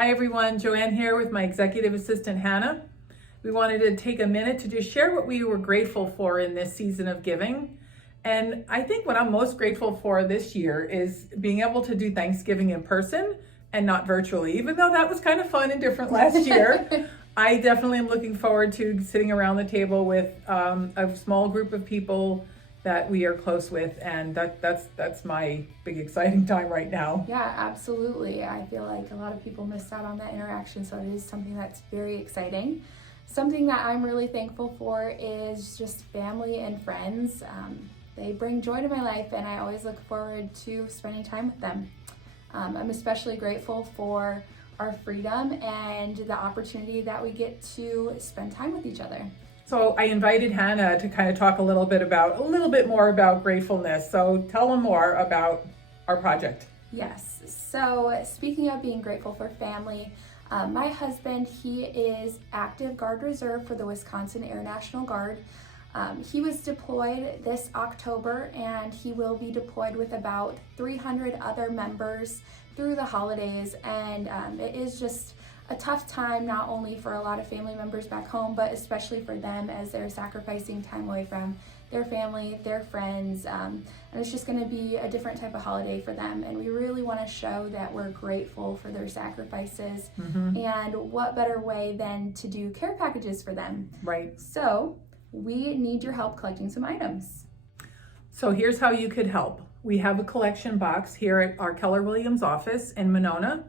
Hi everyone, Joanne here with my executive assistant Hannah. We wanted to take a minute to just share what we were grateful for in this season of giving. And I think what I'm most grateful for this year is being able to do Thanksgiving in person and not virtually, even though that was kind of fun and different last year. I definitely am looking forward to sitting around the table with a small group of people that we are close with, and that's my big exciting time right now. Yeah, absolutely. I feel like a lot of people missed out on that interaction, so it is something that's very exciting. Something that I'm really thankful for is just family and friends. They bring joy to my life, and I always look forward to spending time with them. I'm especially grateful for our freedom and the opportunity that we get to spend time with each other. So I invited Hannah to kind of talk a little bit more about gratefulness. So tell them more about our project. Yes, so speaking of being grateful for family, my husband, he is active Guard Reserve for the Wisconsin Air National Guard. He was deployed this October, and he will be deployed with about 300 other members through the holidays, and it is just a tough time, not only for a lot of family members back home, but especially for them as they're sacrificing time away from their family, their friends, and it's just going to be a different type of holiday for them. And we really want to show that we're grateful for their sacrifices. And what better way than to do care packages for them? Right. So we need your help collecting some items. So here's how you could help. We have a collection box here at our Keller Williams office in Monona.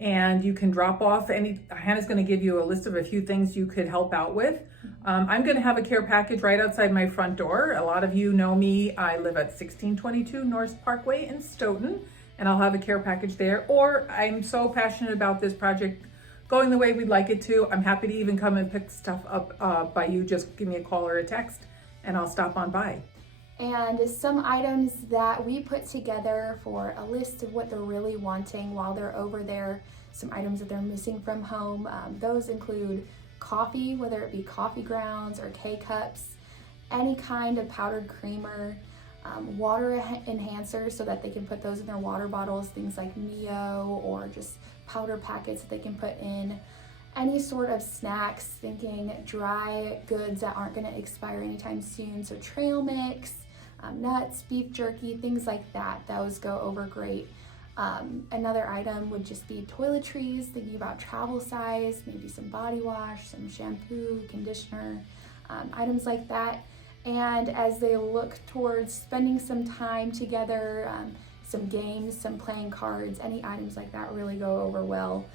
And you can drop off Hannah's going to give you a list of a few things you could help out with. I'm going to have a care package right outside my front door. A lot of you know me. I live at 1622 Norse Parkway in Stoughton, and I'll have a care package there. Or I'm so passionate about this project going the way we'd like it to, I'm happy to even come and pick stuff up by you. Just give me a call or a text, and I'll stop on by. And some items that we put together for a list of what they're really wanting while they're over there, some items that they're missing from home. Those include coffee, whether it be coffee grounds or K-cups, any kind of powdered creamer, water enhancers so that they can put those in their water bottles, things like Neo or just powder packets that they can put in. Any sort of snacks, thinking dry goods that aren't going to expire anytime soon, so trail mix, nuts, beef jerky, things like that. Those go over great. Another item would just be toiletries, thinking about travel size, maybe some body wash, some shampoo, conditioner, items like that. And as they look towards spending some time together, some games, some playing cards, any items like that really go over well.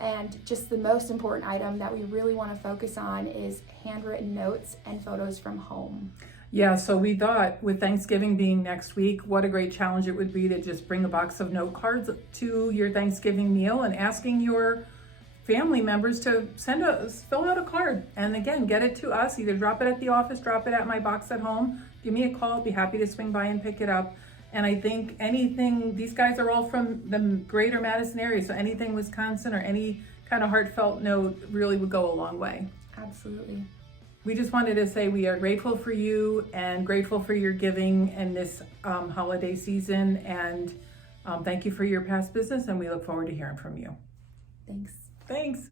And just the most important item that we really want to focus on is handwritten notes and photos from home. Yeah, so we thought with Thanksgiving being next week, what a great challenge it would be to just bring a box of note cards to your Thanksgiving meal and asking your family members to fill out a card. And again, get it to us, either drop it at the office, drop it at my box at home, give me a call, I'll be happy to swing by and pick it up. And I think these guys are all from the greater Madison area, so anything Wisconsin or any kind of heartfelt note really would go a long way. Absolutely. We just wanted to say we are grateful for you and grateful for your giving in this holiday season. And thank you for your past business, and we look forward to hearing from you. Thanks. Thanks.